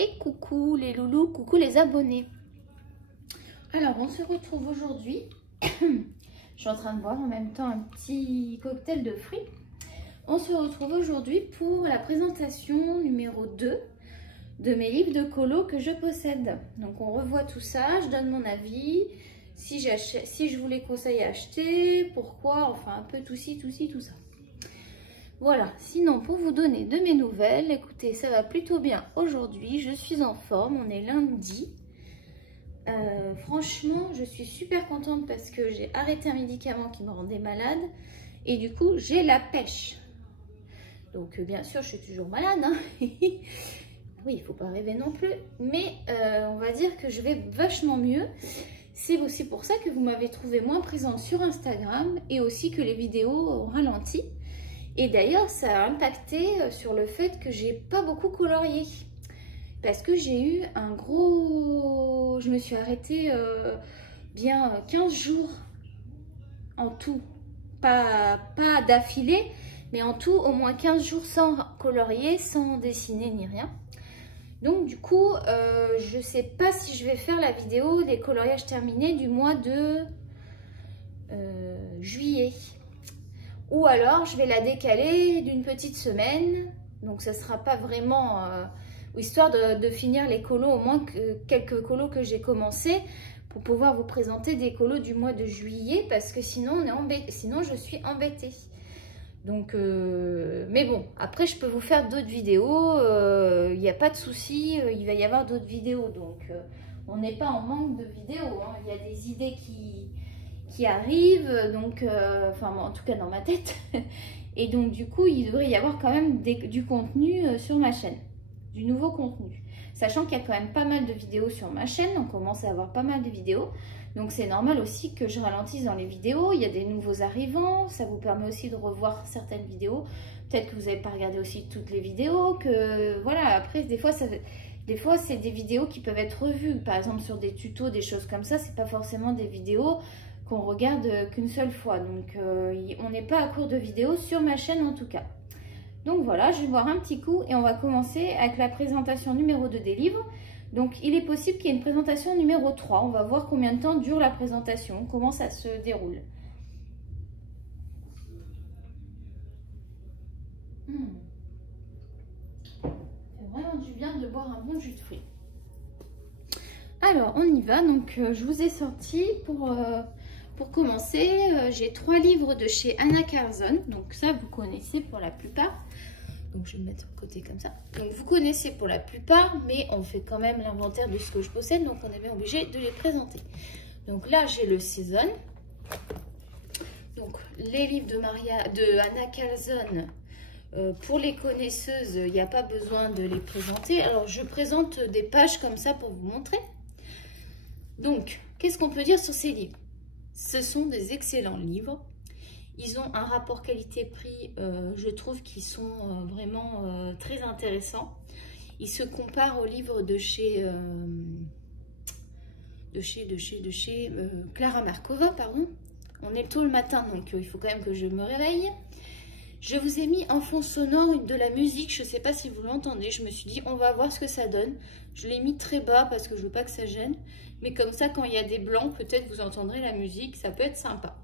Et coucou les loulous, coucou les abonnés. Alors on se retrouve aujourd'hui. Je suis en train de boire en même temps un petit cocktail de fruits. On se retrouve aujourd'hui pour la présentation numéro 2 de mes livres de colo que je possède. Donc on revoit tout ça, je donne mon avis, si je vous les conseille à acheter, pourquoi, enfin un peu tout ci, tout ça. Voilà, sinon pour vous donner de mes nouvelles, écoutez, ça va plutôt bien aujourd'hui, je suis en forme, on est lundi. Franchement, je suis super contente parce que j'ai arrêté un médicament qui me rendait malade et du coup, j'ai la pêche. Donc bien sûr, je suis toujours malade, hein. Oui, il ne faut pas rêver non plus, mais on va dire que je vais vachement mieux. C'est aussi pour ça que vous m'avez trouvé moins présente sur Instagram et aussi que les vidéos ont ralenti. Et d'ailleurs, ça a impacté sur le fait que j'ai pas beaucoup colorié. Parce que j'ai eu un gros... Je me suis arrêtée bien 15 jours en tout. Pas d'affilée, mais en tout au moins 15 jours sans colorier, sans dessiner ni rien. Donc du coup, je ne sais pas si je vais faire la vidéo des coloriages terminés du mois de juillet. Ou alors, je vais la décaler d'une petite semaine. Donc, ça ne sera pas vraiment... histoire de finir les colos, au moins quelques colos que j'ai commencé, pour pouvoir vous présenter des colos du mois de juillet. Parce que sinon, sinon je suis embêtée. Donc, mais bon, après, je peux vous faire d'autres vidéos. Il n'y a pas de souci, il va y avoir d'autres vidéos. Donc, on n'est pas en manque de vidéos, hein. Il y a des idées qui arrivent, donc, enfin en tout cas dans ma tête. Et donc du coup, il devrait y avoir quand même du contenu sur ma chaîne, du nouveau contenu. Sachant qu'il y a quand même pas mal de vidéos sur ma chaîne, on commence à avoir pas mal de vidéos. Donc c'est normal aussi que je ralentisse dans les vidéos, il y a des nouveaux arrivants, ça vous permet aussi de revoir certaines vidéos. Peut-être que vous n'avez pas regardé aussi toutes les vidéos, que voilà, après des fois c'est des vidéos qui peuvent être revues. Par exemple sur des tutos, des choses comme ça, c'est pas forcément des vidéos qu'on regarde qu'une seule fois. Donc on n'est pas à court de vidéos sur ma chaîne en tout cas. Donc voilà, je vais boire un petit coup et on va commencer avec la présentation numéro 2 des livres. Donc il est possible qu'il y ait une présentation numéro 3. On va voir combien de temps dure la présentation, comment ça se déroule. Ça fait vraiment du bien de boire un bon jus de fruits. Alors on y va, donc je vous ai sorti pour commencer, j'ai 3 livres de chez Anna Carzon. Donc ça, vous connaissez pour la plupart. Donc je vais me mettre de côté comme ça. Donc vous connaissez pour la plupart, mais on fait quand même l'inventaire de ce que je possède. Donc on est bien obligé de les présenter. Donc là, j'ai le Season. Donc les livres de Anna Carzon. Pour les connaisseuses, il n'y a pas besoin de les présenter. Alors je présente des pages comme ça pour vous montrer. Donc, qu'est-ce qu'on peut dire sur ces livres? Ce sont des excellents livres. Ils ont un rapport qualité-prix, je trouve, qui sont vraiment très intéressants. Ils se comparent aux livres de chez Clara Markova, pardon. On est tôt le matin, donc il faut quand même que je me réveille. Je vous ai mis en fond sonore de la musique, je ne sais pas si vous l'entendez. Je me suis dit, on va voir ce que ça donne. Je l'ai mis très bas parce que je ne veux pas que ça gêne. Mais comme ça, quand il y a des blancs, peut-être vous entendrez la musique, ça peut être sympa.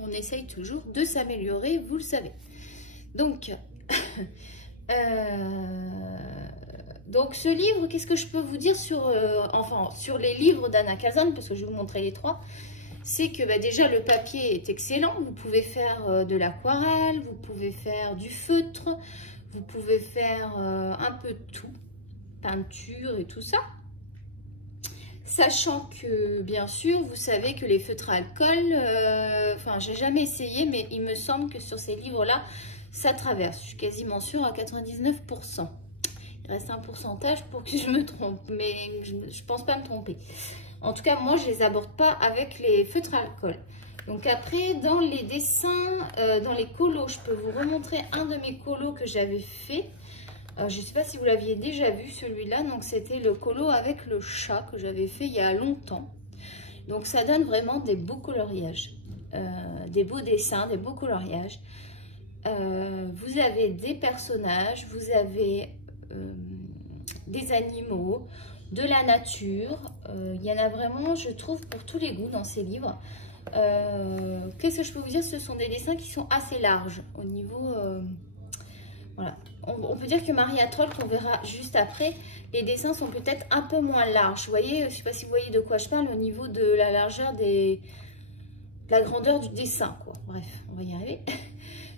On essaye toujours de s'améliorer, vous le savez. Donc, donc ce livre, qu'est-ce que je peux vous dire sur, sur les livres d'Anna Carzon, parce que je vais vous montrer les 3. C'est que bah, déjà le papier est excellent. Vous pouvez faire de l'aquarelle, vous pouvez faire du feutre, vous pouvez faire un peu de tout, peinture et tout ça. Sachant que, bien sûr, vous savez que les feutres à alcool, enfin, j'ai jamais essayé, mais il me semble que sur ces livres-là, ça traverse. Je suis quasiment sûre à 99%. Il reste un pourcentage pour que je me trompe, mais je pense pas me tromper. En tout cas, moi, je les aborde pas avec les feutres à alcool. Donc après, dans les dessins, dans les colos, je peux vous remontrer un de mes colos que j'avais fait. Je ne sais pas si vous l'aviez déjà vu celui-là, donc c'était le colo avec le chat que j'avais fait il y a longtemps. Donc ça donne vraiment des beaux coloriages, des beaux dessins, des beaux coloriages. Vous avez des personnages, vous avez des animaux, de la nature. Il y en a vraiment, je trouve, pour tous les goûts dans ces livres. Qu'est-ce que je peux vous dire? Ce sont des dessins qui sont assez larges au niveau... voilà. On peut dire que Maria Troll, qu'on verra juste après, les dessins sont peut-être un peu moins larges. Vous voyez, je ne sais pas si vous voyez de quoi je parle au niveau de la largeur de la grandeur du dessin, quoi. Bref, on va y arriver.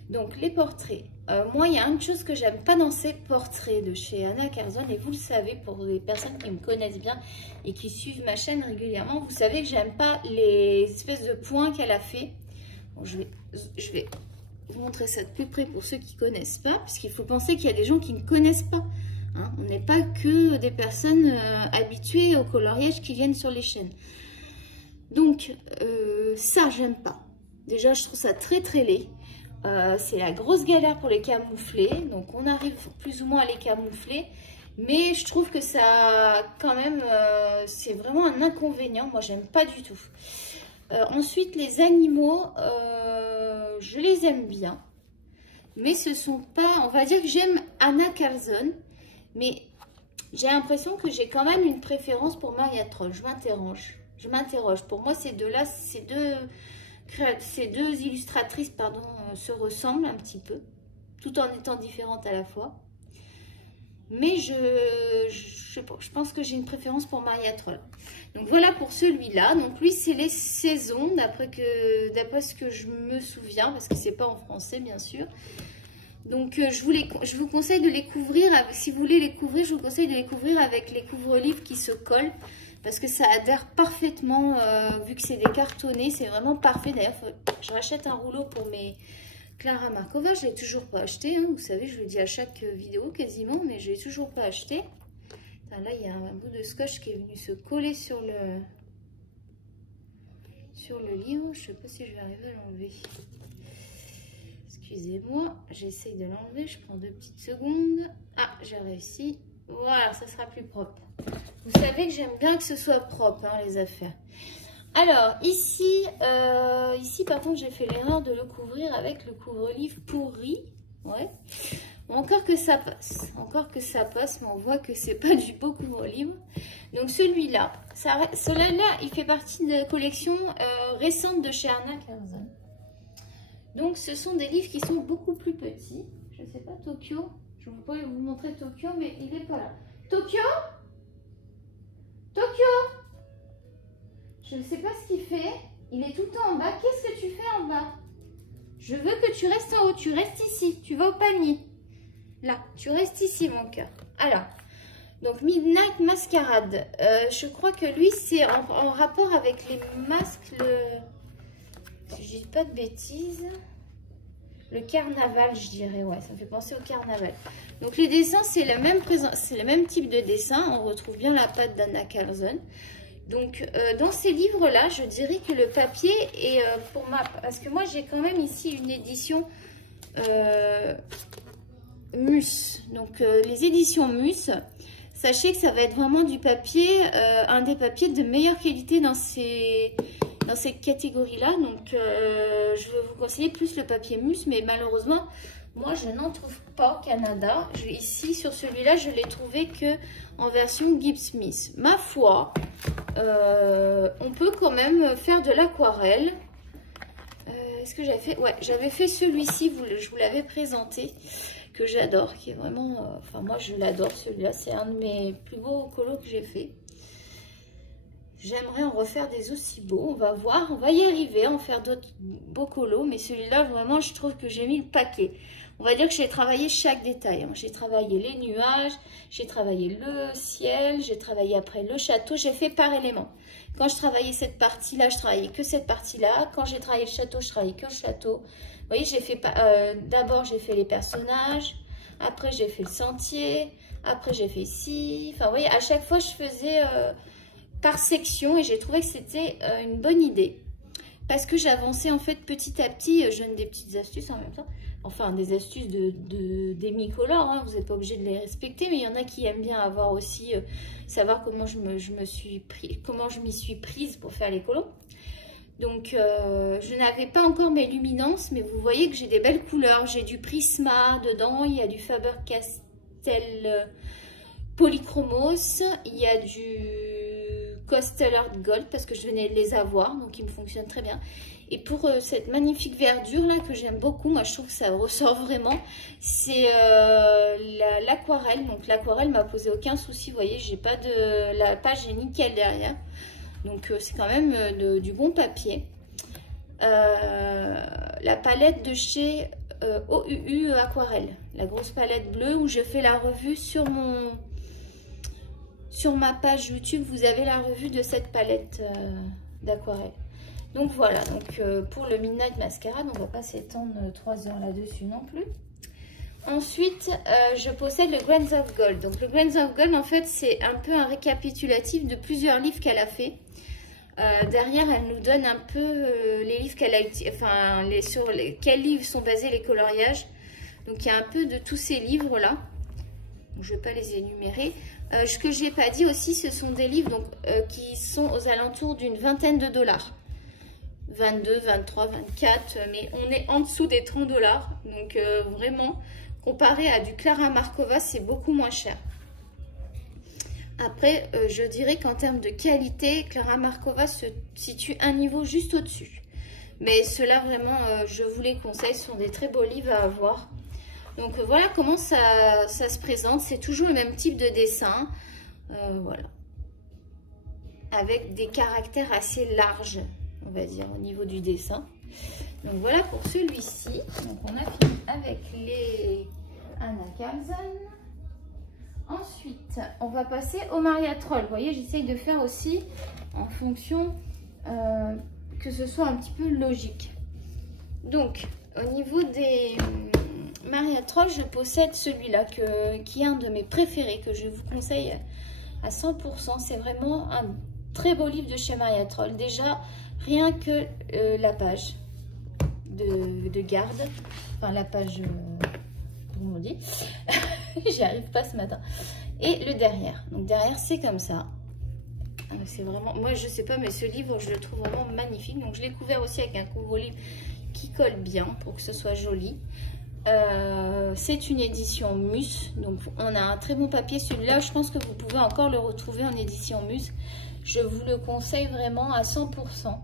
Donc, les portraits. Moi, il y a une chose que j'aime pas dans ces portraits de chez Anna Curzon, et vous le savez, pour les personnes qui me connaissent bien et qui suivent ma chaîne régulièrement, vous savez que j'aime pas les espèces de points qu'elle a fait. Bon, je vais vous montrer ça de plus près pour ceux qui ne connaissent pas, parce qu'il faut penser qu'il y a des gens qui ne connaissent pas. Hein. On n'est pas que des personnes habituées au coloriage qui viennent sur les chaînes. Donc, ça, j'aime pas. Déjà, je trouve ça très très laid. C'est la grosse galère pour les camoufler. Donc, on arrive plus ou moins à les camoufler. Mais je trouve que ça, quand même, c'est vraiment un inconvénient. Moi, j'aime pas du tout. Ensuite, les animaux, je les aime bien. Mais ce sont pas... On va dire que j'aime Anna Curzon. Mais j'ai l'impression que j'ai quand même une préférence pour Maria Troll. Je m'interroge. Pour moi, ces deux-là, ces deux illustratrices, pardon, se ressemblent un petit peu. Tout en étant différentes à la fois. Mais je sais pas, je pense que j'ai une préférence pour Maria Troll. Donc voilà pour celui-là. Donc lui, c'est les saisons, d'après ce que je me souviens, parce que c'est pas en français, bien sûr. Donc je vous conseille de les couvrir, si vous voulez les couvrir, je vous conseille de les couvrir avec les couvre-livres qui se collent. Parce que ça adhère parfaitement, vu que c'est des cartonnés, c'est vraiment parfait. D'ailleurs, je rachète un rouleau pour mes... Clara Markova, je ne l'ai toujours pas acheté, hein. Vous savez, je le dis à chaque vidéo quasiment, mais je ne l'ai toujours pas acheté. Enfin, là, il y a un bout de scotch qui est venu se coller sur le livre. Je ne sais pas si je vais arriver à l'enlever. Excusez-moi, j'essaye de l'enlever, je prends 2 petites secondes. Ah, j'ai réussi. Voilà, ça sera plus propre. Vous savez que j'aime bien que ce soit propre, hein, les affaires. Alors, ici, par contre, j'ai fait l'erreur de le couvrir avec le couvre-livre pourri. Ouais. Bon, encore que ça passe, mais on voit que c'est pas du beau couvre-livre. Donc, celui-là, celui-là, il fait partie de la collection récente de chez Anna Curzon. Donc, ce sont des livres qui sont beaucoup plus petits. Je ne sais pas, Tokyo. Je pourrais vous montrer Tokyo, mais il n'est pas là. Tokyo? Tokyo? Je ne sais pas ce qu'il fait. Il est tout le temps en bas. Qu'est-ce que tu fais en bas? Je veux que tu restes en haut. Tu restes ici. Tu vas au panier. Là, tu restes ici, mon cœur. Alors, donc Midnight Masquerade. Je crois que lui, c'est en rapport avec les masques. Si je dis pas de bêtises. Le carnaval, je dirais. Ouais, ça me fait penser au carnaval. Donc, les dessins, c'est le même type de dessin. On retrouve bien la patte d'Anna Curzon. Donc, dans ces livres-là, je dirais que le papier est pour ma... Parce que moi, j'ai quand même ici une édition Mus. Donc, les éditions Mus, sachez que ça va être vraiment du papier, un des papiers de meilleure qualité dans ces catégories-là. Donc, je vais vous conseiller plus le papier Mus, mais malheureusement, moi, je n'en trouve pas au Canada. Ici, sur celui-là, je l'ai trouvé que en version Gibbs Smith. Ma foi, on peut quand même faire de l'aquarelle. Est-ce que j'avais fait? Ouais, j'avais fait celui-ci, je vous l'avais présenté, que j'adore, qui est vraiment... enfin, moi, je l'adore, celui-là. C'est un de mes plus beaux colos que j'ai fait. J'aimerais en refaire des aussi beaux. On va voir, on va y arriver, en faire d'autres beaux colos. Mais celui-là, vraiment, je trouve que j'ai mis le paquet. On va dire que j'ai travaillé chaque détail. Hein. J'ai travaillé les nuages, j'ai travaillé le ciel, j'ai travaillé après le château. J'ai fait par élément. Quand je travaillais cette partie-là, je travaillais que cette partie-là. Quand j'ai travaillé le château, je travaillais que le château. Vous voyez, j'ai fait d'abord, j'ai fait les personnages. Après, j'ai fait le sentier. Après, j'ai fait ci. Enfin, vous voyez, à chaque fois, je faisais... par section et j'ai trouvé que c'était une bonne idée parce que j'avançais en fait petit à petit. Je donne des petites astuces en même temps, enfin des astuces des mi-colores, hein. Vous n'êtes pas obligé de les respecter, mais il y en a qui aiment bien avoir aussi savoir comment je m'y suis prise pour faire les colos. Donc je n'avais pas encore mes luminances, mais vous voyez que j'ai des belles couleurs. J'ai du Prisma dedans, il y a du Faber-Castell Polychromos, il y a du Coastal Art Gold parce que je venais de les avoir, donc ils me fonctionnent très bien. Et pour cette magnifique verdure là que j'aime beaucoup, moi je trouve que ça ressort vraiment, c'est l'aquarelle. Donc l'aquarelle m'a posé aucun souci, vous voyez, j'ai pas de... La page est nickel derrière. Donc c'est quand même du bon papier. La palette de chez OUU Aquarelle, la grosse palette bleue où je fais la revue sur ma page YouTube. Vous avez la revue de cette palette d'aquarelle. Donc voilà, donc pour le Midnight Mascara, on ne va pas s'étendre 3 heures là-dessus non plus. Ensuite, je possède le Grains of Gold. Donc le Grains of Gold, en fait, c'est un peu un récapitulatif de plusieurs livres qu'elle a fait. Derrière, elle nous donne un peu les livres qu'elle a utilisés, enfin, sur quels livres sont basés les coloriages. Donc il y a un peu de tous ces livres-là. Je ne vais pas les énumérer. Ce que je n'ai pas dit aussi, ce sont des livres donc, qui sont aux alentours d'une vingtaine de dollars. 22, 23, 24, mais on est en dessous des 30 $. Donc vraiment, comparé à du Clara Markova, c'est beaucoup moins cher. Après, je dirais qu'en termes de qualité, Clara Markova se situe un niveau juste au-dessus. Mais ceux-là, vraiment, je vous les conseille, ce sont des très beaux livres à avoir. Donc voilà comment ça se présente. C'est toujours le même type de dessin. Voilà. Avec des caractères assez larges, on va dire, au niveau du dessin. Donc voilà pour celui-ci. Donc on a fini avec les Anna Karlsson. Ensuite, on va passer au Maria Troll. Vous voyez, j'essaye de faire aussi en fonction que ce soit un petit peu logique. Donc, au niveau des Maria Troll, je possède celui-là qui est un de mes préférés, que je vous conseille à 100%. C'est vraiment un très beau livre de chez Maria Troll. Déjà, rien que la page de garde, enfin la page... on dit, j'y arrive pas ce matin, et le derrière. Donc derrière c'est comme ça, c'est vraiment, moi je sais pas, mais ce livre je le trouve vraiment magnifique. Donc je l'ai couvert aussi avec un couvre-livre qui colle bien pour que ce soit joli. C'est une édition Mus, donc on a un très bon papier. Celui-là je pense que vous pouvez encore le retrouver en édition Mus. Je vous le conseille vraiment à 100%.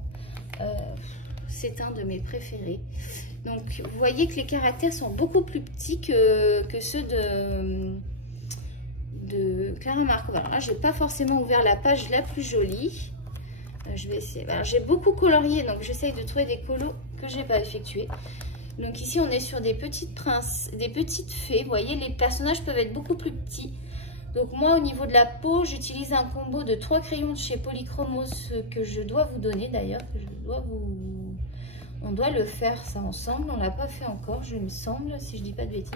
C'est un de mes préférés. Donc, vous voyez que les caractères sont beaucoup plus petits que ceux de Clara Markova. Alors là, je n'ai pas forcément ouvert la page la plus jolie. Je vais essayer. J'ai beaucoup colorié, donc j'essaye de trouver des colos que je n'ai pas effectués. Donc ici, on est sur des petites princes, des petites fées. Vous voyez, les personnages peuvent être beaucoup plus petits. Donc moi, au niveau de la peau, j'utilise un combo de 3 crayons de chez Polychromos que je dois vous donner d'ailleurs, que je dois vous... On doit le faire ça ensemble, on ne l'a pas fait encore, je me semble, si je dis pas de bêtises.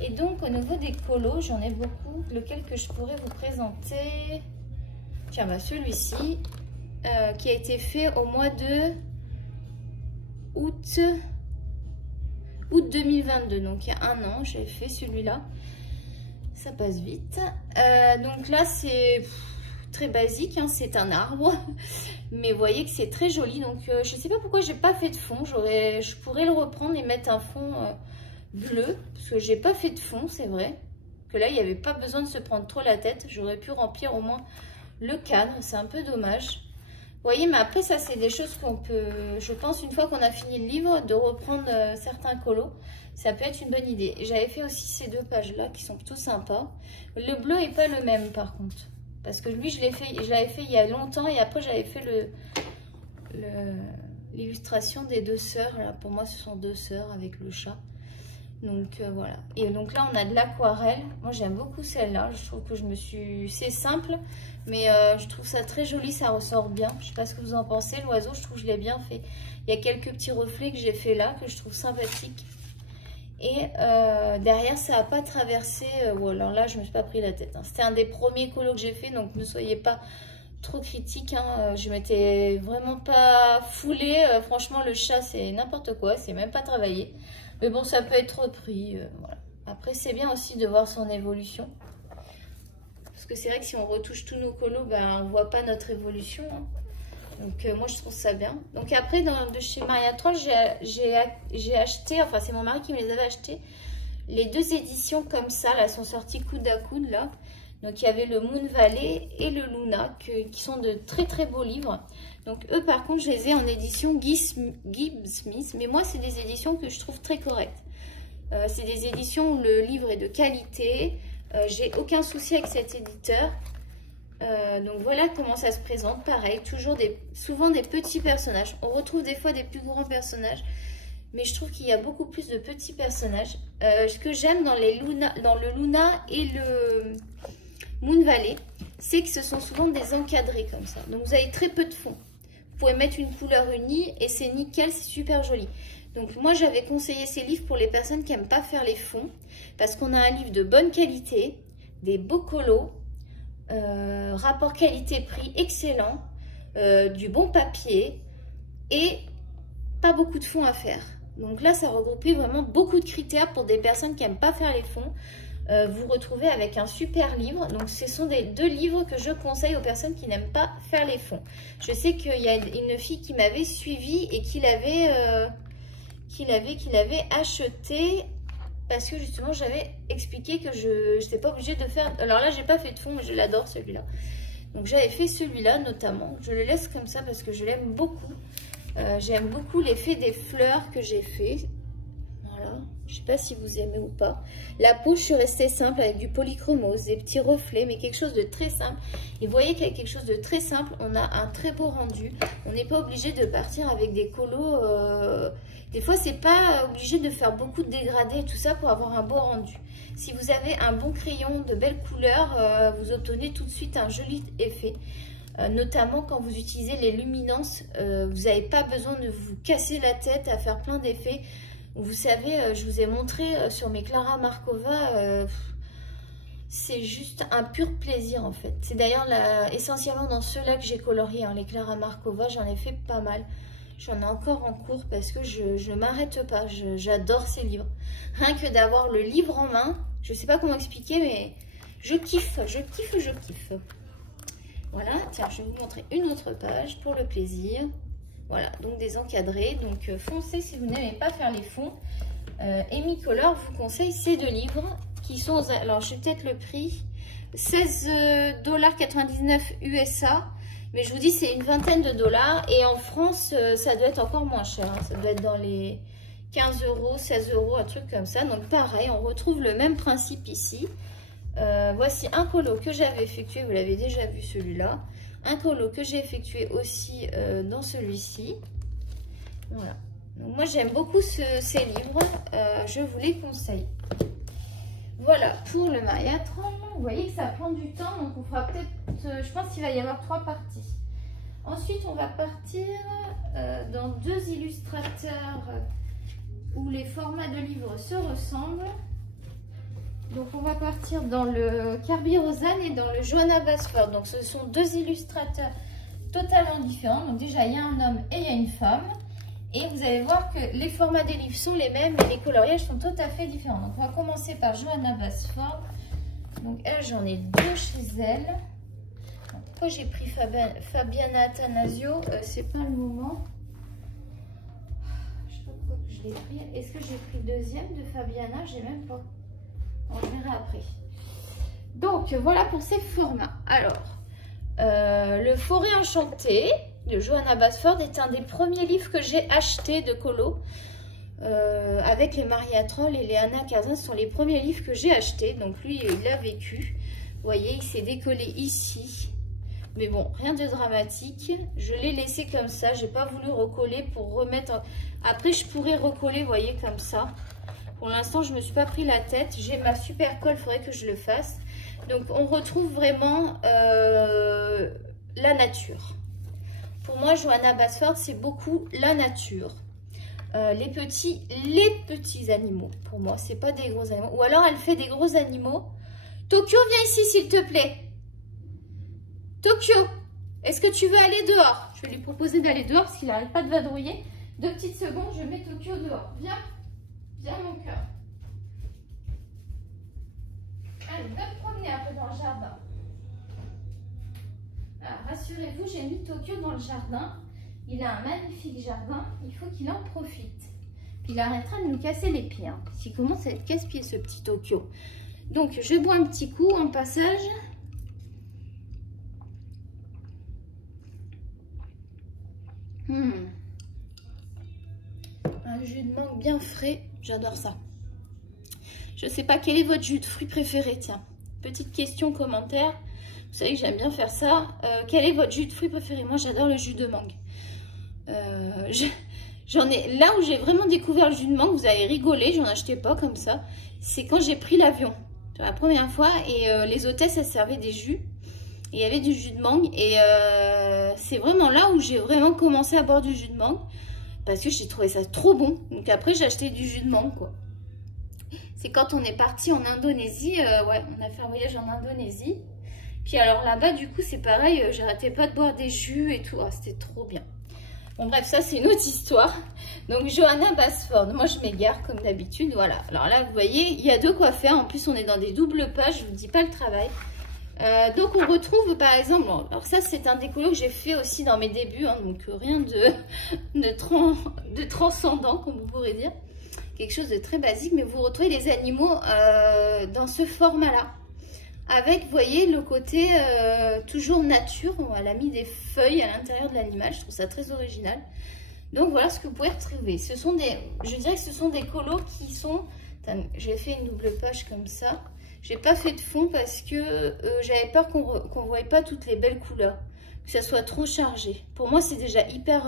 Et donc au niveau des colos, j'en ai beaucoup. Lequel que je pourrais vous présenter? Tiens, bah, celui-ci, qui a été fait au mois de août 2022. Donc il y a un an, j'ai fait celui-là. Ça passe vite. Donc là, c'est... très basique, hein, c'est un arbre, mais vous voyez que c'est très joli. Donc je sais pas pourquoi j'ai pas fait de fond. Je pourrais le reprendre et mettre un fond bleu, parce que j'ai pas fait de fond, c'est vrai que là il n'y avait pas besoin de se prendre trop la tête. J'aurais pu remplir au moins le cadre, c'est un peu dommage. Vous voyez, mais après ça c'est des choses qu'on peut, je pense, une fois qu'on a fini le livre, de reprendre certains colos. Ça peut être une bonne idée. J'avais fait aussi ces deux pages là qui sont plutôt sympas. Le bleu est pas le même par contre. Parce que lui, je l'avais fait il y a longtemps et après, j'avais fait l'illustration des deux sœurs. Là, pour moi, ce sont deux sœurs avec le chat. Donc, voilà. Et donc là, on a de l'aquarelle. Moi, j'aime beaucoup celle-là. Je trouve que c'est simple, mais je trouve ça très joli. Ça ressort bien. Je ne sais pas ce que vous en pensez. L'oiseau, je trouve que je l'ai bien fait. Il y a quelques petits reflets que j'ai fait là, que je trouve sympathiques. Et derrière, ça n'a pas traversé. Alors là, je ne me suis pas pris la tête. Hein. C'était un des premiers colos que j'ai fait, donc ne soyez pas trop critique. Hein. Je m'étais vraiment pas foulée. Franchement, le chat, c'est n'importe quoi. C'est même pas travaillé. Mais bon, ça peut être repris. Voilà. Après, c'est bien aussi de voir son évolution. Parce que c'est vrai que si on retouche tous nos colos, ben, on ne voit pas notre évolution. Hein. Donc moi je trouve ça bien. Donc après de chez Maria Troll, j'ai acheté, enfin c'est mon mari qui me les avait achetés, les deux éditions comme ça, là sont sorties coude à coude là. Donc il y avait le Moon Valley et le Luna qui sont de très très beaux livres. Donc eux par contre je les ai en édition Gibb Smith, mais moi c'est des éditions que je trouve très correctes. C'est des éditions où le livre est de qualité, j'ai aucun souci avec cet éditeur. Donc voilà comment ça se présente, pareil, souvent des petits personnages. On retrouve des fois des plus grands personnages, mais je trouve qu'il y a beaucoup plus de petits personnages. Ce que j'aime dans le Luna et le Moon Valley, c'est que ce sont souvent des encadrés comme ça. Donc vous avez très peu de fond. Vous pouvez mettre une couleur unie et c'est nickel, c'est super joli. Donc moi j'avais conseillé ces livres pour les personnes qui n'aiment pas faire les fonds, parce qu'on a un livre de bonne qualité, des beaux colos, rapport qualité-prix excellent, du bon papier et pas beaucoup de fonds à faire. Donc là ça regroupait vraiment beaucoup de critères pour des personnes qui n'aiment pas faire les fonds. Vous retrouvez avec un super livre. Donc ce sont des deux livres que je conseille aux personnes qui n'aiment pas faire les fonds. Je sais qu'il y a une fille qui m'avait suivi et qui l'avait acheté parce que justement j'avais expliqué que je n'étais pas obligée de faire. Alors là j'ai pas fait de fond, mais je l'adore celui-là. Donc j'avais fait celui-là notamment. Je le laisse comme ça parce que je l'aime beaucoup. J'aime beaucoup l'effet des fleurs que j'ai fait. Voilà. Je sais pas si vous aimez ou pas. La peau, je suis restée simple avec du polychromose, des petits reflets, mais quelque chose de très simple. Et vous voyez qu'avec quelque chose de très simple, on a un très beau rendu. On n'est pas obligé de partir avec des colos. Des fois, c'est pas obligé de faire beaucoup de dégradés et tout ça pour avoir un beau rendu. Si vous avez un bon crayon de belles couleurs, vous obtenez tout de suite un joli effet. Notamment quand vous utilisez les luminances, vous n'avez pas besoin de vous casser la tête à faire plein d'effets. Vous savez, je vous ai montré sur mes Clara Markova, c'est juste un pur plaisir en fait. C'est d'ailleurs essentiellement dans ceux-là que j'ai colorié, hein, les Clara Markova, j'en ai fait pas mal. J'en ai encore en cours parce que je ne m'arrête pas, j'adore ces livres. Rien que d'avoir le livre en main, je ne sais pas comment expliquer, mais je kiffe, je kiffe, je kiffe. Voilà, tiens, je vais vous montrer une autre page pour le plaisir. Voilà, donc des encadrés. Donc foncez si vous n'aimez pas faire les fonds. Amy Color vous conseille ces deux livres qui sont, alors je vais peut-être le prix, $16,99 USA. Mais je vous dis, c'est une vingtaine de dollars. Et en France, ça doit être encore moins cher. Hein. Ça doit être dans les 15 €, 16 €, un truc comme ça. Donc pareil, on retrouve le même principe ici. Voici un colo que j'avais effectué, vous l'avez déjà vu celui-là. Un colo que j'ai effectué aussi dans celui-ci. Voilà. Donc moi j'aime beaucoup ces livres, je vous les conseille. Voilà pour le Mariatron. Vous voyez que ça prend du temps, donc on fera peut-être, je pense qu'il va y avoir 3 parties. Ensuite on va partir dans 2 illustrateurs où les formats de livres se ressemblent. Donc on va partir dans le Carby Rosanne et dans le Johanna Basford. Donc ce sont 2 illustrateurs totalement différents. Donc déjà il y a un homme et il y a une femme. Et vous allez voir que les formats des livres sont les mêmes, mais les coloriages sont tout à fait différents. Donc on va commencer par Johanna Basford. Donc elle, j'en ai 2 chez elle. Donc, pourquoi j'ai pris Fabiana Attanasio, c'est pas le moment. Je sais pas pourquoi je l'ai pris. Est-ce que j'ai pris le deuxième de Fabiana? J'ai même pas. On verra après. Donc voilà pour ces formats. Alors, le Forêt Enchantée de Johanna Basford est un des premiers livres que j'ai acheté de colo. Avec les Maria Troll et les Anna Kazan, ce sont les premiers livres que j'ai achetés. Donc lui, il a vécu. Vous voyez, il s'est décollé ici. Mais bon, rien de dramatique. Je l'ai laissé comme ça. J'ai pas voulu recoller pour remettre. Après, je pourrais recoller, vous voyez, comme ça. Pour l'instant, je ne me suis pas pris la tête. J'ai ma super colle, il faudrait que je le fasse. Donc, on retrouve vraiment la nature. Pour moi, Johanna Basford, c'est beaucoup la nature. Les petits animaux. Pour moi, c'est pas des gros animaux. Ou alors, elle fait des gros animaux. Tokyo, viens ici, s'il te plaît. Tokyo, est-ce que tu veux aller dehors? Je vais lui proposer d'aller dehors parce qu'il n'arrête pas de vadrouiller. 2 petites secondes, je mets Tokyo dehors. Viens. Viens mon cœur. Allez, va te promener un peu dans le jardin. Rassurez-vous, j'ai mis Tokyo dans le jardin. Il a un magnifique jardin, il faut qu'il en profite. Puis il arrêtera de nous casser les pieds. Hein. S'il commence à être casse-pied ce petit Tokyo. Donc je bois un petit coup en passage. un jus de mangue bien frais. J'adore ça. Je sais pas quel est votre jus de fruits préféré, tiens. Petite question, commentaire. Vous savez que j'aime bien faire ça. Quel est votre jus de fruits préféré? Moi, j'adore le jus de mangue. J'en ai là où j'ai vraiment découvert le jus de mangue. Vous allez rigoler, j'en achetais pas comme ça. C'est quand j'ai pris l'avion. La première fois, et les hôtesses, elles servaient des jus. Et il y avait du jus de mangue. Et c'est vraiment là où j'ai vraiment commencé à boire du jus de mangue. Parce que j'ai trouvé ça trop bon. Donc après, j'ai acheté du jus de mangue, quoi. C'est quand on est parti en Indonésie. Ouais, on a fait un voyage en Indonésie. Puis alors là-bas, du coup, c'est pareil. J'arrêtais pas de boire des jus et tout. Oh, c'était trop bien. Bon, bref, ça, c'est une autre histoire. Donc, Johanna Basford. Moi, je m'égare comme d'habitude. Voilà. Alors là, vous voyez, il y a de quoi faire. En plus, on est dans des doubles pages. Je vous dis pas le travail. Donc, on retrouve, par exemple... Bon, alors ça, c'est un décollo que j'ai fait aussi dans mes débuts. Hein, donc, rien de transcendant, comme vous pourrez dire. Quelque chose de très basique. Mais vous retrouvez les animaux dans ce format-là. Avec, vous voyez, le côté toujours nature. Elle a mis des feuilles à l'intérieur de l'animal. Je trouve ça très original. Donc, voilà ce que vous pouvez retrouver. Ce sont des... Je dirais que ce sont des colos qui sont... J'ai fait une double page comme ça. J'ai pas fait de fond parce que j'avais peur qu'on voie pas toutes les belles couleurs. Que ça soit trop chargé. Pour moi, c'est déjà hyper...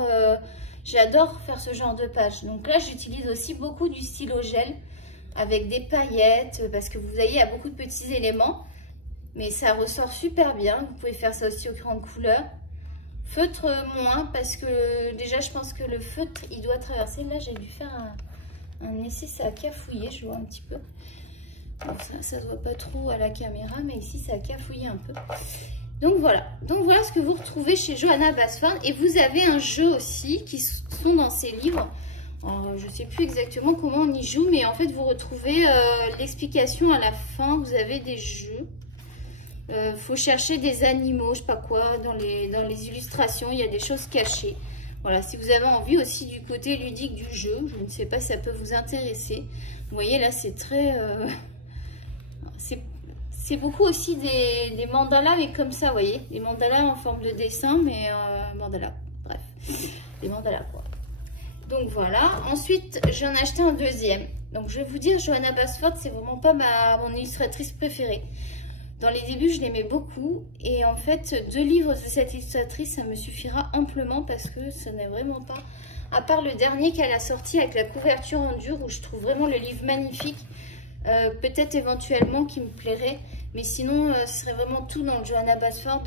J'adore faire ce genre de page. Donc là, j'utilise aussi beaucoup du stylo gel. Avec des paillettes. Parce que vous voyez, il y a beaucoup de petits éléments. Mais ça ressort super bien. Vous pouvez faire ça aussi aux grandes couleurs. Feutre moins parce que déjà je pense que le feutre il doit traverser. Là j'ai dû faire un essai, ça a cafouillé, je vois un petit peu. Bon, ça se voit pas trop à la caméra, mais ici ça a cafouillé un peu. Donc voilà ce que vous retrouvez chez Johanna Basford. Et vous avez un jeu aussi qui sont dans ces livres. Alors, je sais plus exactement comment on y joue, mais en fait vous retrouvez l'explication à la fin. Vous avez des jeux. Faut chercher des animaux, je sais pas quoi, dans les illustrations, il y a des choses cachées. Voilà, si vous avez envie aussi du côté ludique du jeu, je ne sais pas si ça peut vous intéresser. Vous voyez là, c'est très... c'est beaucoup aussi des mandalas, mais comme ça, vous voyez. Des mandalas en forme de dessin, mais mandalas, bref. Des mandalas, quoi. Donc voilà. Ensuite, j'en ai acheté un deuxième. Donc je vais vous dire, Johanna Basford, c'est vraiment pas mon illustratrice préférée. Dans les débuts, je l'aimais beaucoup. Et en fait, 2 livres de cette illustratrice, ça me suffira amplement parce que ça n'est vraiment pas... À part le dernier qu'elle a sorti avec la couverture en dur, où je trouve vraiment le livre magnifique. Peut-être éventuellement qui me plairait. Mais sinon, ce serait vraiment tout dans le Johanna Basford.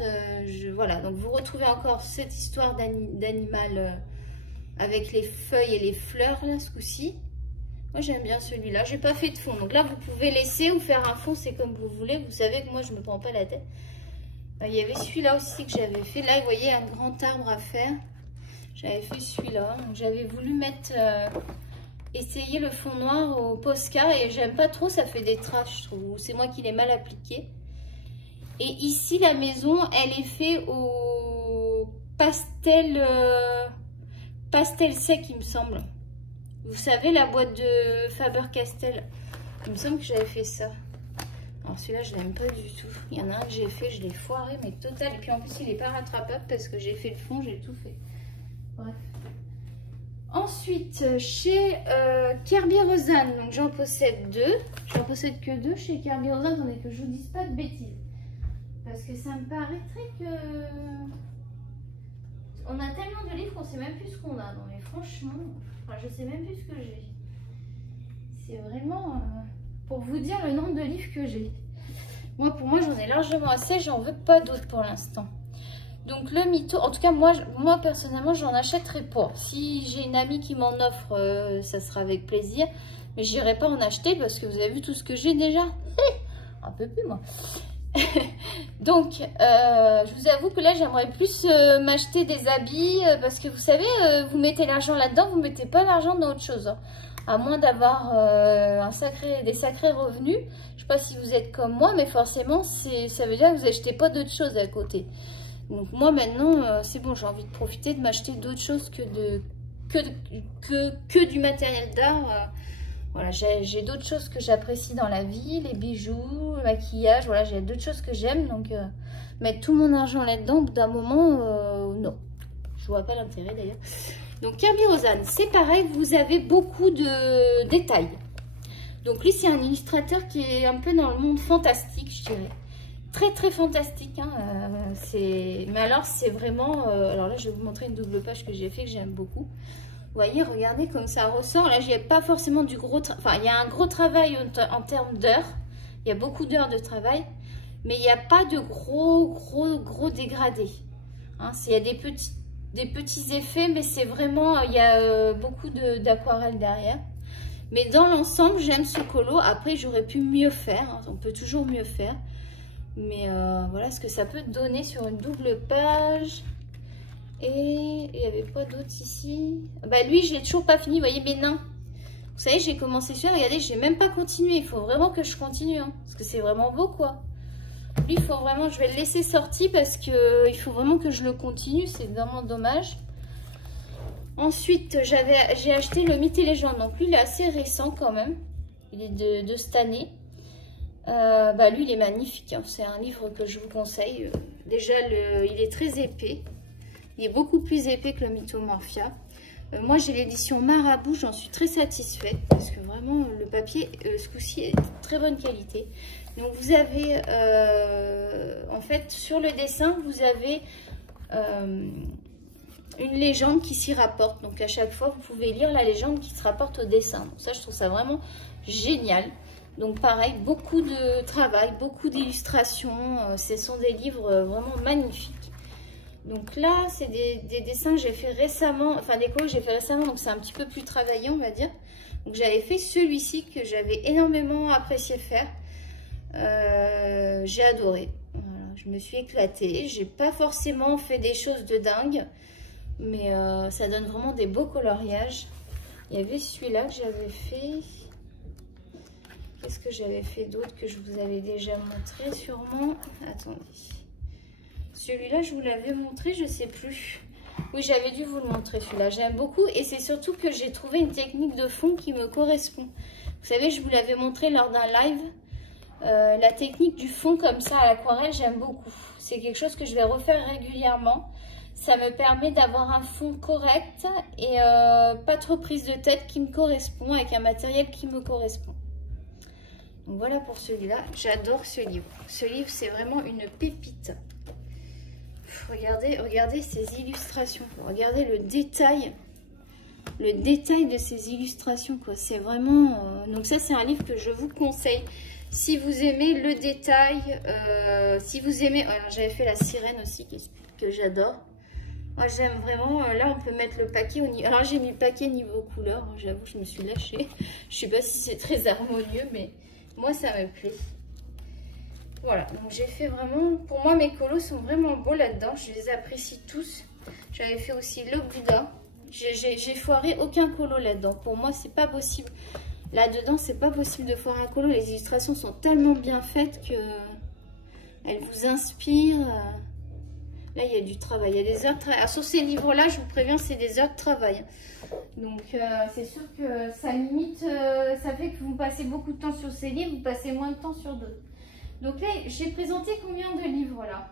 Voilà, donc vous retrouvez encore cette histoire d'animal avec les feuilles et les fleurs, là, ce coup-ci. Moi, j'aime bien celui-là. J'ai pas fait de fond. Donc là, vous pouvez laisser ou faire un fond, c'est comme vous voulez. Vous savez que moi, je me prends pas la tête. Il y avait celui-là aussi que j'avais fait. Là, vous voyez, un grand arbre à faire. J'avais fait celui-là. Donc, j'avais voulu mettre... essayer le fond noir au Posca. Et j'aime pas trop, ça fait des traces, je trouve. C'est moi qui l'ai mal appliqué. Et ici, la maison, elle est faite au pastel... pastel sec, il me semble. Vous savez, la boîte de Faber-Castell. Il me semble que j'avais fait ça. Alors celui-là, je l'aime pas du tout. Il y en a un que j'ai fait, je l'ai foiré, mais total. Et puis en plus, il n'est pas rattrapable parce que j'ai fait le fond, j'ai tout fait. Bref. Ensuite, chez Kerby Rosanne, donc j'en possède 2. J'en possède que 2 chez Kerby Rosanne, attendez que je vous dise pas de bêtises. Parce que ça me paraîtrait que... On a tellement de livres qu'on sait même plus ce qu'on a. Non mais franchement... Enfin, je sais même plus ce que j'ai. C'est vraiment pour vous dire le nombre de livres que j'ai. Moi, pour moi, j'en ai largement assez. J'en veux pas d'autres pour l'instant. Donc le mytho, en tout cas, moi personnellement, j'en achèterai pas. Si j'ai une amie qui m'en offre, ça sera avec plaisir. Mais j'irai pas en acheter parce que vous avez vu tout ce que j'ai déjà. Un peu plus, moi. Donc, je vous avoue que là, j'aimerais plus m'acheter des habits parce que vous savez, vous mettez l'argent là-dedans, vous mettez pas l'argent dans autre chose. Hein. À moins d'avoir des sacrés revenus. Je sais pas si vous êtes comme moi, mais forcément, ça veut dire que vous achetez pas d'autres choses à côté. Donc moi, maintenant, c'est bon, j'ai envie de profiter de m'acheter d'autres choses que du matériel d'art. Voilà, j'ai d'autres choses que j'apprécie dans la vie, les bijoux, le maquillage, voilà, j'ai d'autres choses que j'aime. Donc, mettre tout mon argent là-dedans, au bout d'un moment, non. Je vois pas l'intérêt d'ailleurs. Donc Kirby Rosanne, c'est pareil, vous avez beaucoup de détails. Donc lui, c'est un illustrateur qui est un peu dans le monde fantastique, je dirais. Très très fantastique. Hein. Mais alors, c'est vraiment... alors là, je vais vous montrer une double page que j'ai fait, que j'aime beaucoup. Vous voyez, regardez comme ça ressort. Là, il n'y a pas forcément du gros... Enfin, il y a un gros travail en termes d'heures. Il y a beaucoup d'heures de travail. Mais il n'y a pas de gros dégradés. Hein, il y a des petits effets, mais c'est vraiment... il y a beaucoup d'aquarelle derrière. Mais dans l'ensemble, j'aime ce colo. Après, j'aurais pu mieux faire. Hein, on peut toujours mieux faire. Mais voilà ce que ça peut donner sur une double page. Et il n'y avait pas d'autre ici. Bah lui, je l'ai toujours pas fini. Vous voyez mes nains. Vous savez, j'ai commencé celui-là. Regardez, j'ai même pas continué. Il faut vraiment que je continue. Hein, parce que c'est vraiment beau, quoi. Lui, il faut vraiment... Je vais le laisser sorti parce que il faut vraiment que je le continue. C'est vraiment dommage. Ensuite, j'ai acheté le Mythes et Légendes. Donc lui, il est assez récent quand même. Il est de cette année. Bah lui, il est magnifique. Hein. C'est un livre que je vous conseille. Déjà, il est très épais. Il est beaucoup plus épais que le Mythomorphia. Moi, j'ai l'édition Marabout. J'en suis très satisfaite parce que vraiment, le papier, ce coup-ci, est de très bonne qualité. Donc, vous avez, en fait, sur le dessin, vous avez une légende qui s'y rapporte. Donc, à chaque fois, vous pouvez lire la légende qui se rapporte au dessin. Donc, ça, je trouve ça vraiment génial. Donc, pareil, beaucoup de travail, beaucoup d'illustrations. Ce sont des livres vraiment magnifiques. Donc là, c'est des dessins que j'ai fait récemment, enfin des colos que j'ai fait récemment, donc c'est un petit peu plus travaillé, on va dire. Donc j'avais fait celui-ci que j'avais énormément apprécié faire. J'ai adoré. Voilà, je me suis éclatée. J'ai pas forcément fait des choses de dingue, mais ça donne vraiment des beaux coloriages. Il y avait celui-là que j'avais fait. Qu'est-ce que j'avais fait d'autre que je vous avais déjà montré sûrement? Attendez. Celui-là, je vous l'avais montré, je sais plus. Oui, j'avais dû vous le montrer celui-là. J'aime beaucoup et c'est surtout que j'ai trouvé une technique de fond qui me correspond. Vous savez, je vous l'avais montré lors d'un live. La technique du fond comme ça à l'aquarelle, j'aime beaucoup. C'est quelque chose que je vais refaire régulièrement. Ça me permet d'avoir un fond correct et pas trop prise de tête qui me correspond avec un matériel qui me correspond. Donc voilà pour celui-là. J'adore ce livre. Ce livre, c'est vraiment une pépite. Regardez ces illustrations. Regardez le détail de ces illustrations, quoi. C'est vraiment... Donc ça, c'est un livre que je vous conseille. Si vous aimez le détail, si vous aimez... Alors, j'avais fait la sirène aussi, que j'adore. Moi, j'aime vraiment... Là, on peut mettre le paquet au niveau... Alors, j'ai mis le paquet niveau couleur. J'avoue, je me suis lâchée. Je sais pas si c'est très harmonieux, mais moi, ça me plaît. Voilà, donc j'ai fait vraiment... Pour moi, mes colos sont vraiment beaux là-dedans. Je les apprécie tous. J'avais fait aussi le Bouddha. J'ai foiré aucun colo là-dedans. Pour moi, c'est pas possible. Là-dedans, c'est pas possible de foirer un colo. Les illustrations sont tellement bien faites que elles vous inspirent. Là, il y a du travail. Il y a des heures de travail. Alors, sur ces livres-là, je vous préviens, c'est des heures de travail. Donc, c'est sûr que ça limite... ça fait que vous passez beaucoup de temps sur ces livres. Vous passez moins de temps sur d'autres. Donc là, j'ai présenté combien de livres là?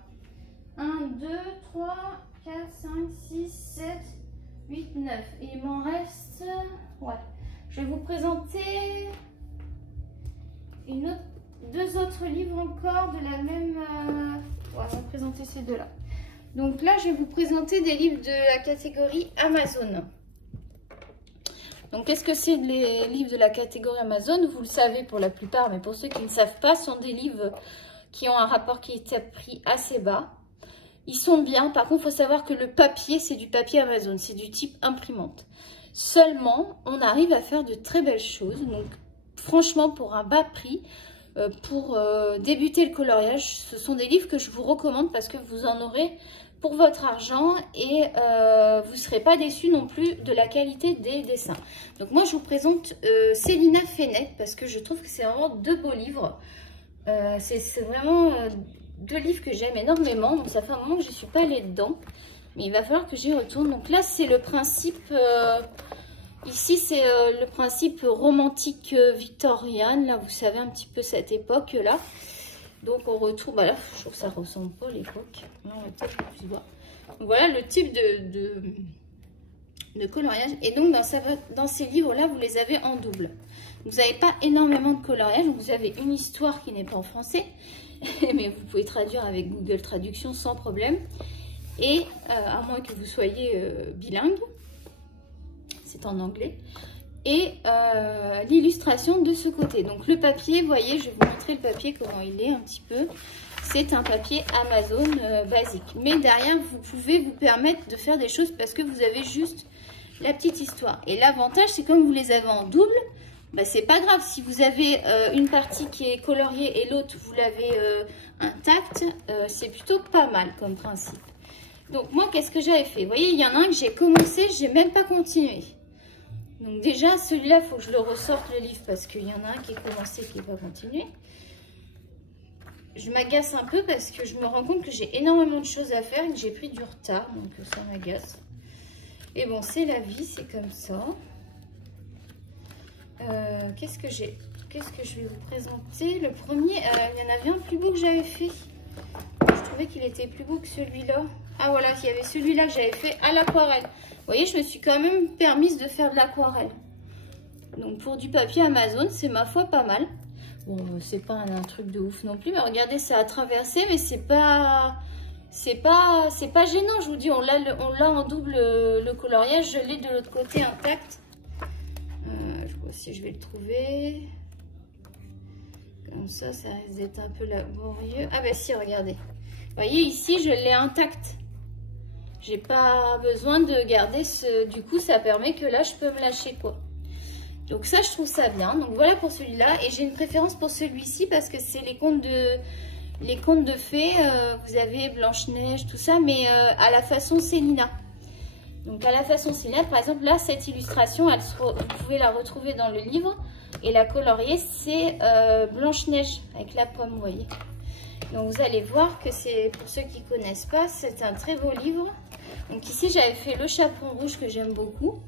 1, 2, 3, 4, 5, 6, 7, 8, 9. Et il m'en reste... Ouais. Je vais vous présenter deux autres livres encore de la même... Ouais, on va présenter ces deux-là. Donc là, je vais vous présenter des livres de la catégorie Amazon. Donc, qu'est-ce que c'est les livres de la catégorie Amazon? Vous le savez pour la plupart, mais pour ceux qui ne savent pas, ce sont des livres qui ont un rapport qualité-prix assez bas. Ils sont bien. Par contre, il faut savoir que le papier, c'est du papier Amazon. C'est du type imprimante. Seulement, on arrive à faire de très belles choses. Donc, franchement, pour un bas prix, pour débuter le coloriage, ce sont des livres que je vous recommande parce que vous en aurez pour votre argent et vous ne serez pas déçus non plus de la qualité des dessins. Donc moi je vous présente Célina Fenech parce que je trouve que c'est vraiment deux beaux livres. C'est vraiment deux livres que j'aime énormément. Donc ça fait un moment que je ne suis pas allée dedans. Mais il va falloir que j'y retourne. Donc là c'est le principe... ici c'est le principe romantique victorian. Là vous savez un petit peu cette époque là. Donc on retrouve, bah là je trouve que ça ressemble pas à l'époque. Là on va peut-être plus voir. Donc voilà le type de coloriage. Et donc dans ces livres-là, vous les avez en double. Vous n'avez pas énormément de coloriage. Donc vous avez une histoire qui n'est pas en français, mais vous pouvez traduire avec Google Traduction sans problème. Et à moins que vous soyez bilingue, c'est en anglais. Et l'illustration de ce côté. Donc le papier, vous voyez, je vais vous montrer le papier, comment il est un petit peu. C'est un papier Amazon basique. Mais derrière, vous pouvez vous permettre de faire des choses parce que vous avez juste la petite histoire. Et l'avantage, c'est comme vous les avez en double, bah, c'est pas grave. Si vous avez une partie qui est coloriée et l'autre, vous l'avez intacte, c'est plutôt pas mal comme principe. Donc moi, qu'est-ce que j'avais fait? Vous voyez, il y en a un que j'ai commencé, j'ai même pas continué. Donc déjà, celui-là, il faut que je le ressorte le livre parce qu'il y en a un qui est commencé, qui n'est pas continué. Je m'agace un peu parce que je me rends compte que j'ai énormément de choses à faire et que j'ai pris du retard, donc ça m'agace. Et bon, c'est la vie, c'est comme ça. Qu'est-ce que j'ai? Qu'est-ce que je vais vous présenter? Le premier, il y en avait un plus beau que j'avais fait. Je trouvais qu'il était plus beau que celui-là. Ah voilà, il y avait celui-là que j'avais fait à l'aquarelle. Vous voyez, je me suis quand même permise de faire de l'aquarelle. Donc pour du papier Amazon, c'est ma foi pas mal. Bon, c'est pas un truc de ouf non plus, mais regardez, ça a traversé, mais c'est pas gênant, je vous dis, on l'a en double le coloriage, je l'ai de l'autre côté intact. Je vois si je vais le trouver. Comme ça, ça risque d'être un peu laborieux. Ah bah si, regardez. Vous voyez, ici, je l'ai intact. J'ai pas besoin de garder ce... Du coup, ça permet que là, je peux me lâcher, quoi. Donc ça, je trouve ça bien. Donc voilà pour celui-là. Et j'ai une préférence pour celui-ci parce que c'est les contes de fées. Vous avez Blanche-Neige, tout ça, mais à la façon Célina. Donc à la façon Célina, par exemple, là, cette illustration, vous pouvez la retrouver dans le livre. Et la coloriée, c'est Blanche-Neige avec la pomme, vous voyez. Donc vous allez voir que c'est, pour ceux qui ne connaissent pas, c'est un très beau livre. Donc ici, j'avais fait le chaperon rouge que j'aime beaucoup.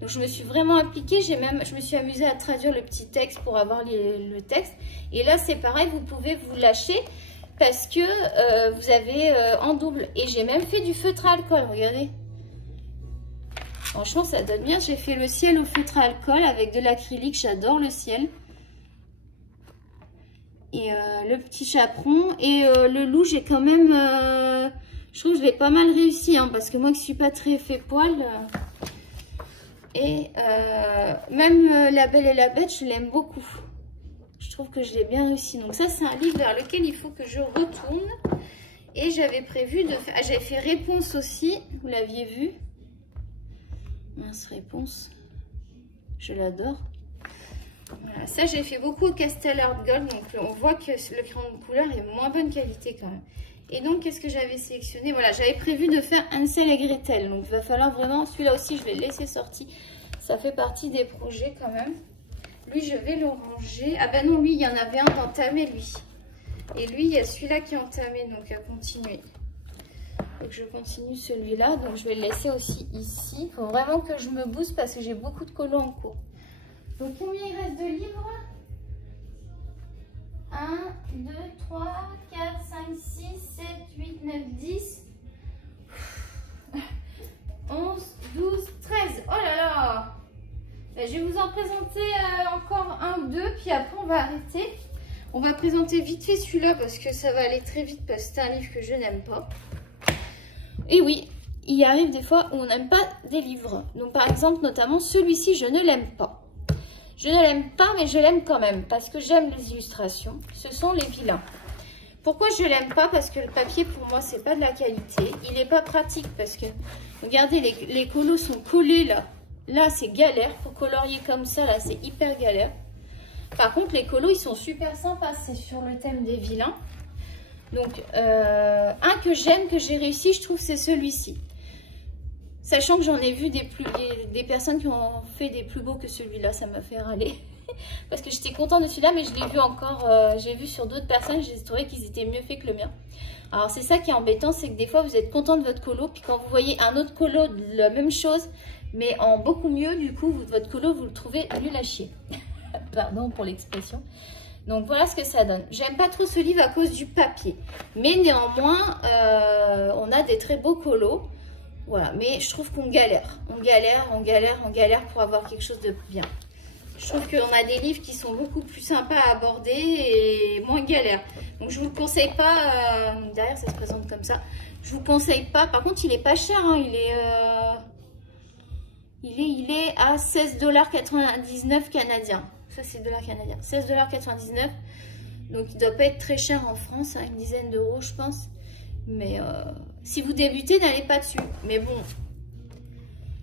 Donc je me suis vraiment appliquée, je me suis amusée à traduire le petit texte pour avoir le texte. Et là, c'est pareil, vous pouvez vous lâcher parce que vous avez en double. Et j'ai même fait du feutre à alcool, regardez. Franchement, ça donne bien. J'ai fait le ciel au feutre à alcool avec de l'acrylique, j'adore le ciel. Et le petit chaperon. Et le loup, j'ai quand même... je trouve que je l'ai pas mal réussi, hein, parce que moi qui suis pas très fait poil... Et même La Belle et la Bête, je l'aime beaucoup. Je trouve que je l'ai bien réussi. Donc ça, c'est un livre vers lequel il faut que je retourne. Et j'avais prévu de faire... j'avais fait Réponse aussi, vous l'aviez vu. Mince, Réponse. Je l'adore. Voilà, ça, j'ai fait beaucoup au Castel Art Gold. Donc on voit que le crayon de couleur est moins bonne qualité quand même. Et donc, qu'est-ce que j'avais sélectionné? Voilà, j'avais prévu de faire Hansel et Gretel. Donc, il va falloir vraiment... Celui-là aussi, je vais le laisser sorti. Ça fait partie des projets quand même. Lui, je vais le ranger. Ah ben non, lui, il y en avait un d'entamé, lui. Et lui, il y a celui-là qui est entamé, donc à continuer. Donc, je continue celui-là. Donc, je vais le laisser aussi ici. Il faut vraiment que je me booste parce que j'ai beaucoup de colos en cours. Donc, combien il reste de livres? 1, 2, 3, 4, 5, 6, 7, 8, 9, 10, 11, 12, 13. Oh là là! Je vais vous en présenter encore un ou deux, puis après on va arrêter. On va présenter vite fait celui-là parce que ça va aller très vite parce que c'est un livre que je n'aime pas. Et oui, il arrive des fois où on n'aime pas des livres. Donc par exemple, notamment celui-ci, je ne l'aime pas. Je ne l'aime pas, mais je l'aime quand même parce que j'aime les illustrations. Ce sont les vilains. Pourquoi je l'aime pas? Parce que le papier, pour moi, c'est pas de la qualité. Il n'est pas pratique parce que, regardez, les colos sont collés là. Là, c'est galère. Pour colorier comme ça, là, c'est hyper galère. Par contre, les colos, ils sont super sympas. C'est sur le thème des vilains. Donc, un que j'aime, que j'ai réussi, je trouve, c'est celui-ci. Sachant que j'en ai vu des personnes qui ont fait des plus beaux que celui-là, ça m'a fait râler. Parce que j'étais contente de celui-là, mais je l'ai vu encore, j'ai vu sur d'autres personnes, j'ai trouvé qu'ils étaient mieux faits que le mien. Alors c'est ça qui est embêtant, c'est que des fois vous êtes content de votre colo, puis quand vous voyez un autre colo de la même chose, mais en beaucoup mieux, du coup, votre colo, vous le trouvez nul à chier. Pardon pour l'expression. Donc voilà ce que ça donne. J'aime pas trop ce livre à cause du papier. Mais néanmoins, on a des très beaux colos. Voilà, mais je trouve qu'on galère. On galère pour avoir quelque chose de bien. Je trouve qu'on a des livres qui sont beaucoup plus sympas à aborder et moins galères. Donc je vous le conseille pas. Derrière, ça se présente comme ça. Je vous conseille pas. Par contre, il est pas cher. Hein, il est à 16,99 $ canadiens. Ça, c'est $ canadiens. 16,99 $. Donc, il ne doit pas être très cher en France. Hein, une dizaine d'euros, je pense. Mais si vous débutez, n'allez pas dessus. Mais bon,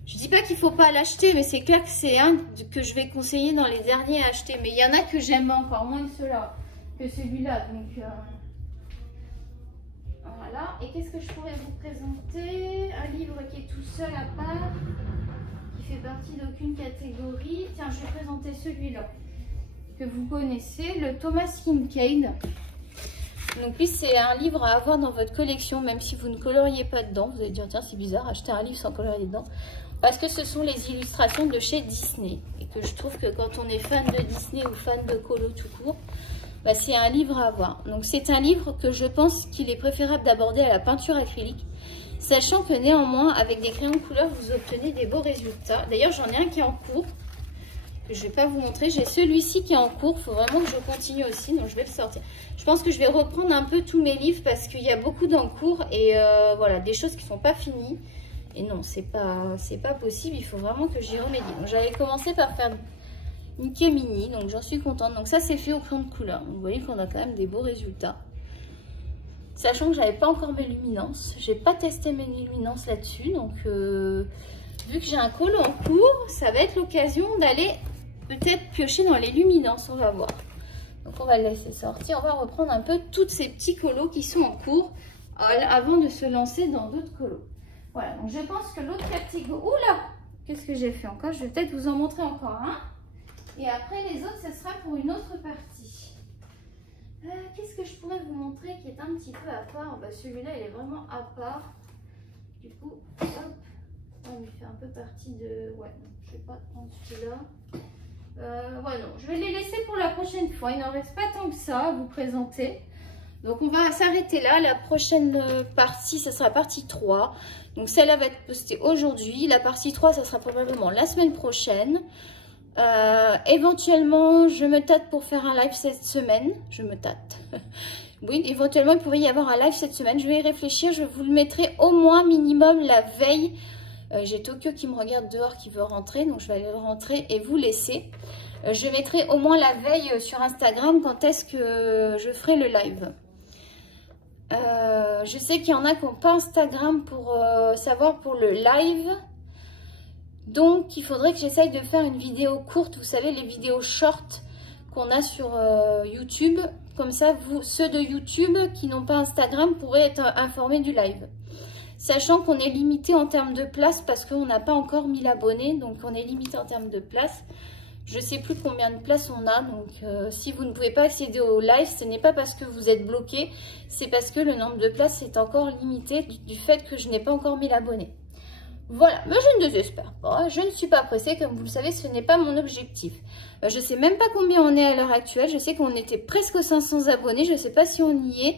je dis pas qu'il ne faut pas l'acheter. Mais c'est clair que c'est un que je vais conseiller dans les derniers à acheter. Mais il y en a que j'aime encore moins que celui-là. Donc, voilà. Et qu'est-ce que je pourrais vous présenter? Un livre qui est tout seul à part. Fait partie d'aucune catégorie. Tiens, je vais présenter celui-là que vous connaissez, le Thomas Kinkade. Donc lui, c'est un livre à avoir dans votre collection, même si vous ne coloriez pas dedans. Vous allez dire, tiens, c'est bizarre, acheter un livre sans colorier dedans. Parce que ce sont les illustrations de chez Disney. Et que je trouve que quand on est fan de Disney ou fan de colo tout court, bah, c'est un livre à avoir. Donc c'est un livre que je pense qu'il est préférable d'aborder à la peinture acrylique. Sachant que néanmoins, avec des crayons de couleur, vous obtenez des beaux résultats. D'ailleurs, j'en ai un qui est en cours, que je ne vais pas vous montrer. J'ai celui-ci qui est en cours. Il faut vraiment que je continue aussi, donc je vais le sortir. Je pense que je vais reprendre un peu tous mes livres parce qu'il y a beaucoup d'encours et voilà, des choses qui ne sont pas finies. Et non, c'est pas possible. Il faut vraiment que j'y remédie. Donc, j'avais commencé par faire Mickey Mini, donc j'en suis contente. Donc ça, c'est fait au crayon de couleur. Donc, vous voyez qu'on a quand même des beaux résultats. Sachant que j'avais pas encore mes luminances, j'ai pas testé mes luminances là-dessus, donc vu que j'ai un colo en cours, ça va être l'occasion d'aller peut-être piocher dans les luminances, on va voir. Donc on va le laisser sortir, on va reprendre un peu tous ces petits colos qui sont en cours avant de se lancer dans d'autres colos. Voilà, donc je pense que l'autre catégorie... Oula! Qu'est-ce que j'ai fait encore? Je vais peut-être vous en montrer encore un. Et après les autres, ce sera pour une autre partie. Qu'est-ce que je pourrais vous montrer qui est un petit peu à part? Bah, celui-là, il est vraiment à part. Du coup, hop, on lui fait un peu partie de... Ouais, non, je ne vais pas prendre celui-là. Ouais, non, je vais les laisser pour la prochaine fois. Il n'en reste pas tant que ça à vous présenter. Donc, on va s'arrêter là. La prochaine partie, ça sera partie 3. Donc, celle-là va être postée aujourd'hui. La partie 3, ça sera probablement la semaine prochaine. Éventuellement, je me tâte pour faire un live cette semaine. Je me tâte. Oui, éventuellement, il pourrait y avoir un live cette semaine. Je vais y réfléchir. Je vous le mettrai au moins minimum la veille. J'ai Tokyo qui me regarde dehors, qui veut rentrer. Donc, je vais aller rentrer et vous laisser. Je mettrai au moins la veille sur Instagram quand est-ce que je ferai le live. Je sais qu'il y en a qui n'ont pas Instagram pour savoir pour le live. Donc, il faudrait que j'essaye de faire une vidéo courte. Vous savez, les vidéos short qu'on a sur YouTube. Comme ça, ceux de YouTube qui n'ont pas Instagram pourraient être informés du live. Sachant qu'on est limité en termes de place parce qu'on n'a pas encore 1000 abonnés. Donc, on est limité en termes de place. Je ne sais plus combien de places on a. Donc, si vous ne pouvez pas accéder au live, ce n'est pas parce que vous êtes bloqué. C'est parce que le nombre de places est encore limité du fait que je n'ai pas encore 1000 abonnés. Voilà, mais je ne désespère pas, je ne suis pas pressée, comme vous le savez, ce n'est pas mon objectif. Je ne sais même pas combien on est à l'heure actuelle, je sais qu'on était presque aux 500 abonnés, je ne sais pas si on y est,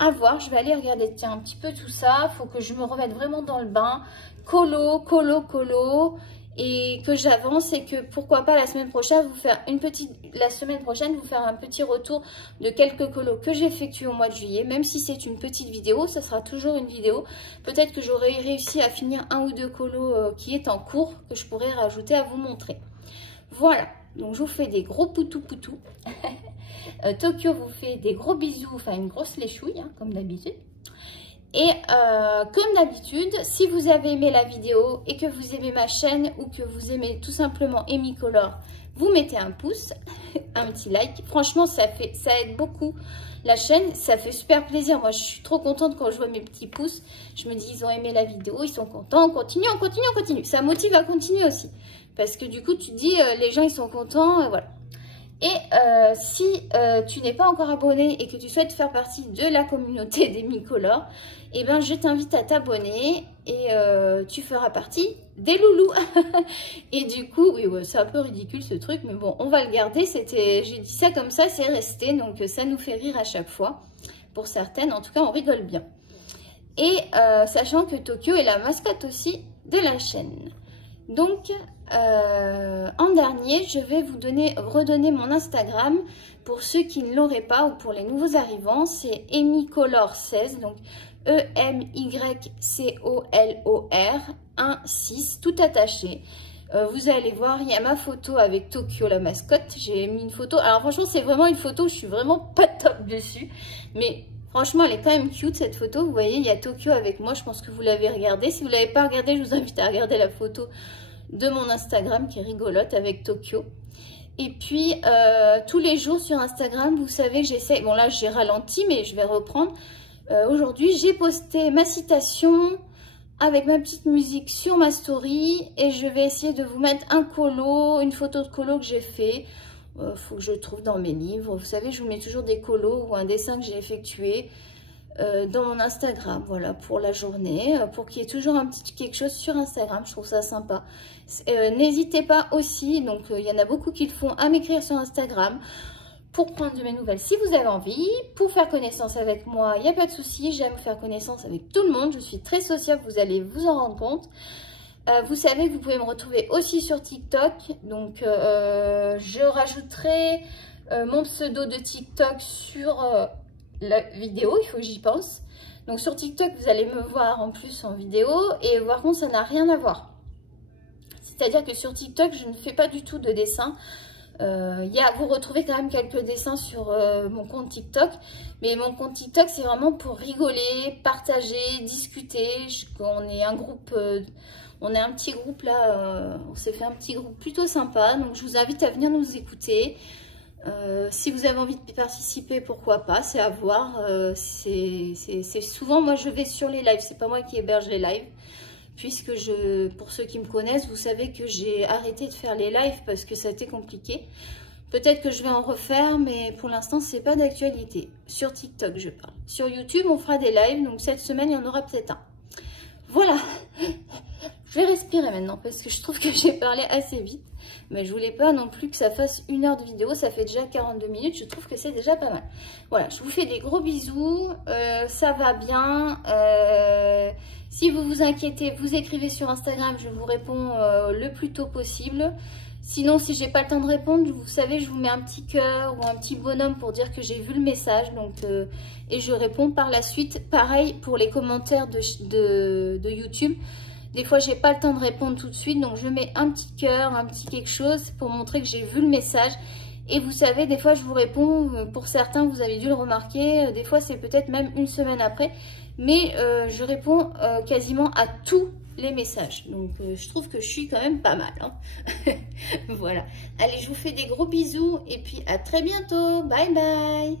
à voir, je vais aller regarder, tiens, un petit peu tout ça, il faut que je me remette vraiment dans le bain, colo, et que j'avance et que pourquoi pas la semaine prochaine vous faire un petit retour de quelques colos que j'ai effectués au mois de juillet. Même si c'est une petite vidéo, ça sera toujours une vidéo. Peut-être que j'aurai réussi à finir un ou deux colos qui est en cours que je pourrais rajouter à vous montrer. Voilà, donc je vous fais des gros poutous. Tokyo vous fait des gros bisous, enfin une grosse léchouille hein, comme d'habitude. Et comme d'habitude, si vous avez aimé la vidéo et que vous aimez ma chaîne ou que vous aimez tout simplement Amy Color, vous mettez un pouce, un petit like. Franchement, ça aide beaucoup la chaîne, ça fait super plaisir. Moi, je suis trop contente quand je vois mes petits pouces. Je me dis, ils ont aimé la vidéo, ils sont contents. On continue. Ça motive à continuer aussi. Parce que du coup, tu te dis, les gens, ils sont contents, voilà. Et si tu n'es pas encore abonné et que tu souhaites faire partie de la communauté des Mi-Color, eh ben, je t'invite à t'abonner et tu feras partie des loulous. Et du coup, oui, ouais, c'est un peu ridicule ce truc, mais bon, on va le garder. J'ai dit ça comme ça, c'est resté, donc ça nous fait rire à chaque fois. Pour certaines, en tout cas, on rigole bien. Et sachant que Tokyo est la mascotte aussi de la chaîne. Donc, en dernier, je vais vous redonner mon Instagram pour ceux qui ne l'auraient pas ou pour les nouveaux arrivants. C'est EmyColor16, donc EmyColor16, tout attaché. Vous allez voir, il y a ma photo avec Tokyo, la mascotte. J'ai mis une photo. Alors franchement, c'est vraiment une photo, je suis vraiment pas top dessus. Mais franchement, elle est quand même cute cette photo. Vous voyez, il y a Tokyo avec moi. Je pense que vous l'avez regardé. Si vous ne l'avez pas regardé, je vous invite à regarder la photo de mon Instagram qui est rigolote avec Tokyo. Et puis, tous les jours sur Instagram, vous savez que j'essaie... Bon, là, j'ai ralenti, mais je vais reprendre. Aujourd'hui, j'ai posté ma citation avec ma petite musique sur ma story. Et je vais essayer de vous mettre un colo, une photo de colo que j'ai fait. Faut que je le trouve dans mes livres. Vous savez, je vous mets toujours des colos ou un dessin que j'ai effectué dans mon Instagram, voilà, pour la journée, pour qu'il y ait toujours un petit quelque chose sur Instagram. Je trouve ça sympa. N'hésitez pas aussi, donc il y en a beaucoup qui le font, à m'écrire sur Instagram pour prendre de mes nouvelles si vous avez envie. Pour faire connaissance avec moi, il n'y a pas de souci, j'aime faire connaissance avec tout le monde. Je suis très sociable, vous allez vous en rendre compte. Vous savez que vous pouvez me retrouver aussi sur TikTok, donc je rajouterai mon pseudo de TikTok sur la vidéo, il faut que j'y pense. Donc sur TikTok, vous allez me voir en plus en vidéo, et par contre, ça n'a rien à voir. C'est-à-dire que sur TikTok, je ne fais pas du tout de dessin. Vous retrouvez quand même quelques dessins sur mon compte TikTok, mais mon compte TikTok, c'est vraiment pour rigoler, partager, discuter. On est un groupe... on est un petit groupe là, on s'est fait un petit groupe plutôt sympa, donc je vous invite à venir nous écouter. Si vous avez envie de participer, pourquoi pas, c'est à voir. C'est souvent, moi je vais sur les lives, c'est pas moi qui héberge les lives, puisque pour ceux qui me connaissent, vous savez que j'ai arrêté de faire les lives parce que ça a été compliqué. Peut-être que je vais en refaire, mais pour l'instant, c'est pas d'actualité. Sur TikTok, je parle. Sur YouTube, on fera des lives, donc cette semaine, il y en aura peut-être un. Voilà. Je vais respirer maintenant parce que je trouve que j'ai parlé assez vite. Mais je voulais pas non plus que ça fasse 1 heure de vidéo. Ça fait déjà 42 minutes. Je trouve que c'est déjà pas mal. Voilà, je vous fais des gros bisous. Ça va bien. Si vous vous inquiétez, vous écrivez sur Instagram. Je vous réponds le plus tôt possible. Sinon, si j'ai pas le temps de répondre, vous savez, je vous mets un petit cœur ou un petit bonhomme pour dire que j'ai vu le message. Donc, et je réponds par la suite. Pareil pour les commentaires de YouTube. Des fois, j'ai pas le temps de répondre tout de suite. Donc, je mets un petit cœur, un petit quelque chose pour montrer que j'ai vu le message. Et vous savez, des fois, je vous réponds. Pour certains, vous avez dû le remarquer. Des fois, c'est peut-être même 1 semaine après. Mais je réponds quasiment à tous les messages. Donc, je trouve que je suis quand même pas mal. Hein. Voilà. Allez, je vous fais des gros bisous. Et puis, à très bientôt. Bye bye.